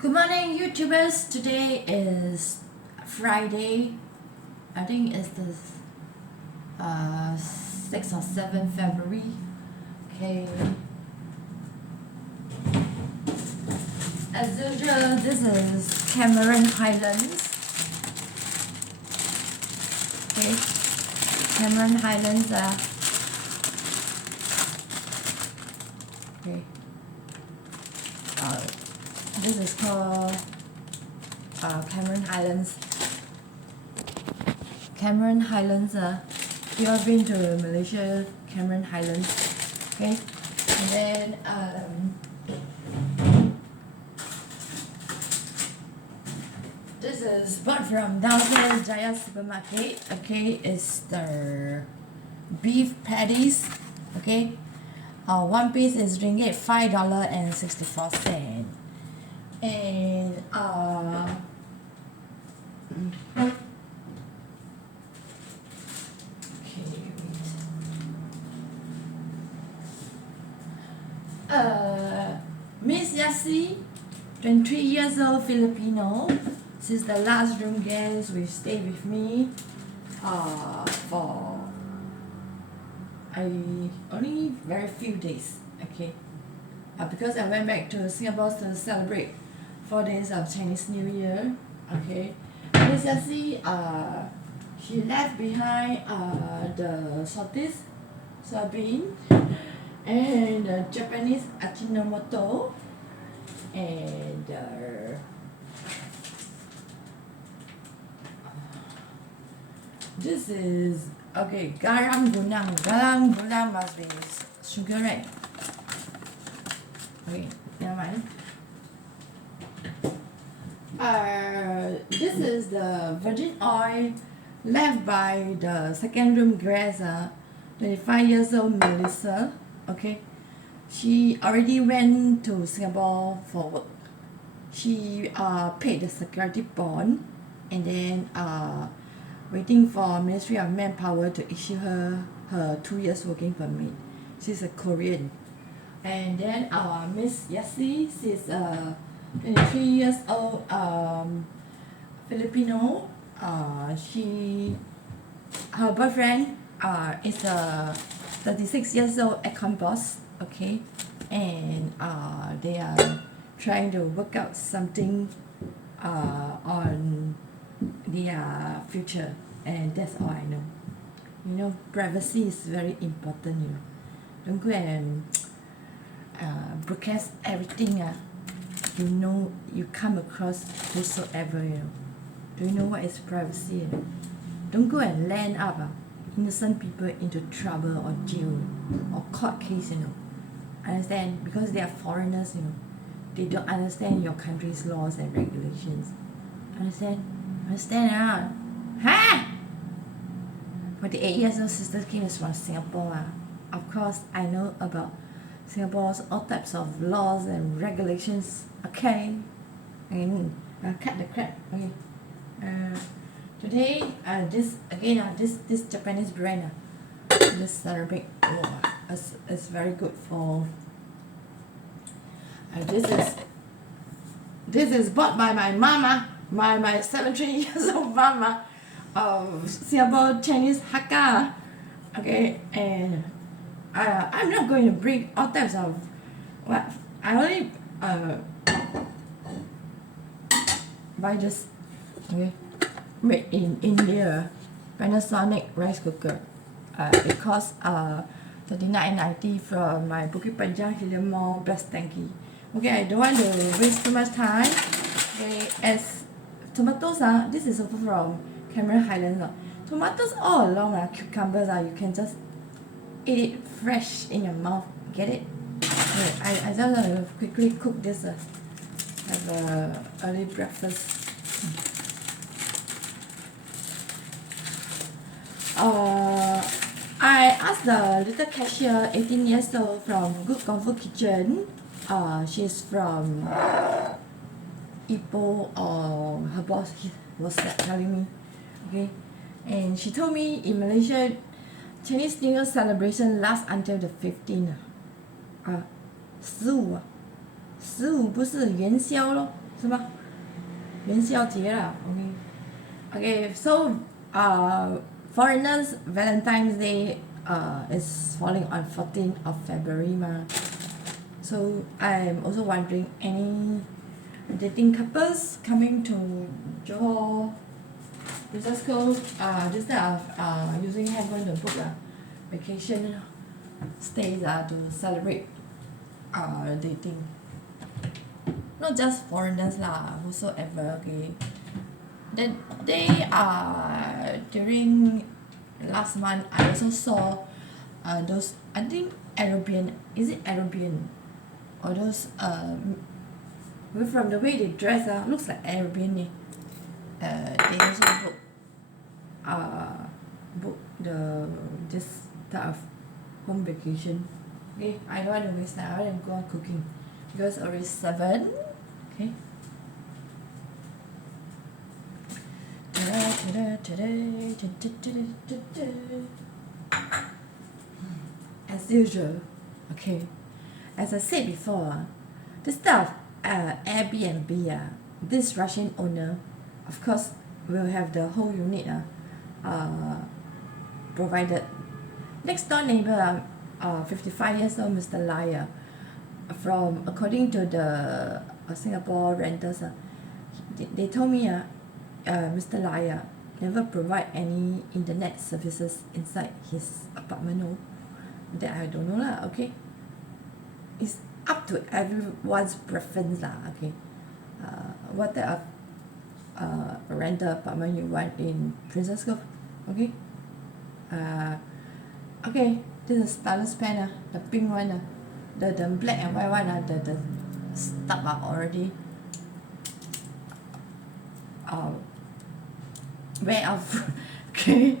Good morning, YouTubers. Today is Friday. I think it's the 6th or 7th February. Okay. As usual, this is Cameron Highlands. Okay. Cameron Highlands. Okay. This is called Cameron Highlands. Cameron Highlands. You have been to Malaysia, Cameron Highlands. Okay, and then this is bought from downstairs Jaya Supermarket. Okay, it's the beef patties. Okay, one piece is ringgit $5.64. And Miss Yassi, 23 years old, Filipino. She's the last room guest who stayed with me for only very few days. Okay, because I went back to Singapore to celebrate 4 days of Chinese New Year. Okay, Miss Yassi, she left behind the saltish soybean and Japanese Ajinomoto and this is okay, garam gunang. Garam gunang must be sugar, right? Okay, never mind. This is the virgin oil left by the second room guest, 25 years old Melissa. Okay, she already went to Singapore for work. She paid the security bond and then waiting for Ministry of Manpower to issue her 2 years working permit. She's a Korean. And then Miss Yassi, she's 23 years old Filipino. Her boyfriend is a 36 years old aircon boss. Okay, and they are trying to work out something on their future, and that's all I know. You know, privacy is very important. You know, don't go and broadcast everything. You know, you come across whosoever. You know, do you know what is privacy? You know? Don't go and land up innocent people into trouble or jail or court case. You know, understand? Because they are foreigners. You know, they don't understand your country's laws and regulations. Understand? Understand? Huh? 48 years old sister Kim is from Singapore. Of course, I know about Singapore's all types of laws and regulations. Okay, and cut the crap. Okay. Today, this again, this Japanese brand, this ceramic, is very good for. This is bought by my mama, my 73 years old mama, of Singapore Chinese Hakka. Okay, and I'm not going to bring all types of what I only buy this. Okay, made in India, Panasonic rice cooker. It costs $39.90 from my Bukit Panjang Hillion Mall Best Tanky. Okay, I don't want to waste too much time. Okay, as tomatoes, this is also from Cameron Highlands. Tomatoes all along, cucumbers, you can just eat it fresh in your mouth. Get it? Okay, I just want to quickly cook this. Have a early breakfast. I asked the little cashier, 18 years old, from Good Comfort Kitchen. She's from Ipoh, or her boss was telling me. Okay, and she told me in Malaysia, Chinese New Year celebration lasts until the 15th. 15不是元宵咯是吗？元宵节啦，OK， so foreigners Valentine's Day is falling on 14th of February 嘛，so I'm also wondering any dating couples coming to Johor Princess Cove instead of using handphone to book a vacation stays to celebrate dating. Not just foreigners lah, whosoever, okay. That day during last month I also saw those, I think Arabian, is it Arabian? Or those from the way they dress looks like Arabian they also book this type of home vacation. Okay, I don't want to waste time, I want to go on cooking because already 7. Okay. As usual, okay. As I said before, this type of Airbnb, this Russian owner, of course, will have the whole unit provided. Next door neighbor, 55 years old, Mr. Liar, from according to the Singapore renters, they told me Mr. Liar never provide any internet services inside his apartment. No, that I don't know lah. Okay, it's up to everyone's preference lah. Okay, what type of rental apartment you want in Princess Cove? Okay, okay, this is stylus pen the pink one the black and white one the stub already wear off. Okay,